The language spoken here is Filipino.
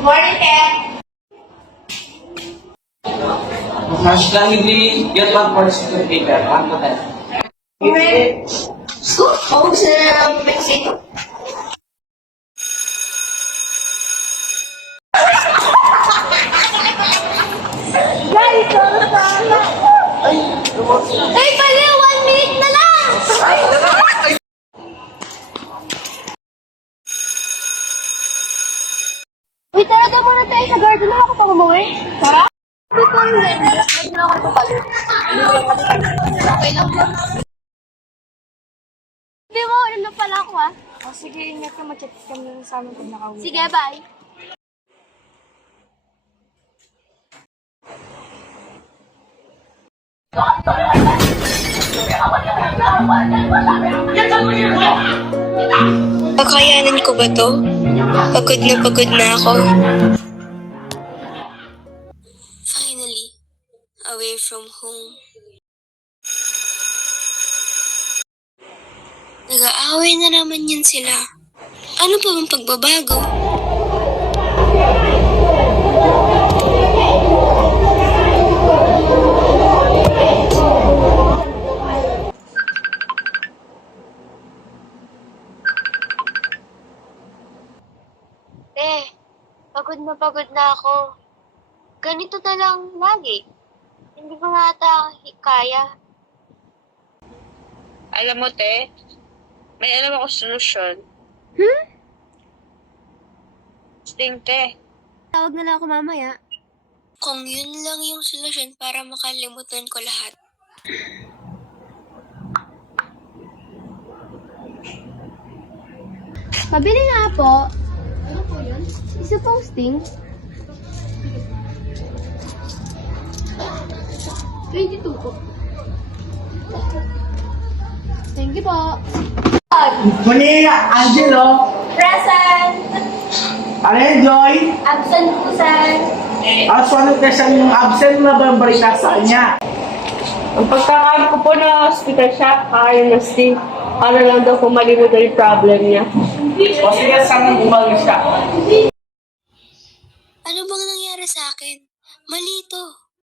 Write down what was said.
Good morning, Ted. Hash lang hindi, get one for student paper. Ano ka? Okay. School, focus na lang Mexico. Guys, sana. Ay, pala, 1 minute na lang! Uy, tara daw muna tayo sa garden na ako pang umuwi. Tara? Hindi ko rin. Hindi na ako kapag. Okay lang ba? Hindi mo, ulan na pala ako ah. Oh, sige, ingat ka. Mag-chat ka na sa amin pag nakauwi. Sige, bye. Kakayanan ko ba to? Pagod na ako. Finally, away from home. Nag-aaway na naman yan sila. Ano pa bang pagbabago? Pagod na ako. Ganito na lang lagi. Hindi ko nga ata kaya. Alam mo, te, may alam ako solusyon. Sting, te. Tawag na lang ako mamaya. Kung yun lang yung solusyon para makalimutan ko lahat. Pabili nga po. Ano po yun? Isa posting. 22 po. Thank you po. Muni, Angelo. Present! Ano yan, Joy? Absent po, sir. Aswanag na siyang absent na ba ang balita sa kanya? Ang pagkakaan ko po na hospital siya, kakain na Sting. Ano lang daw kung malimutan yung problem niya. O sige, saan umalis siya? Ano bang nangyari sa akin? Mali to.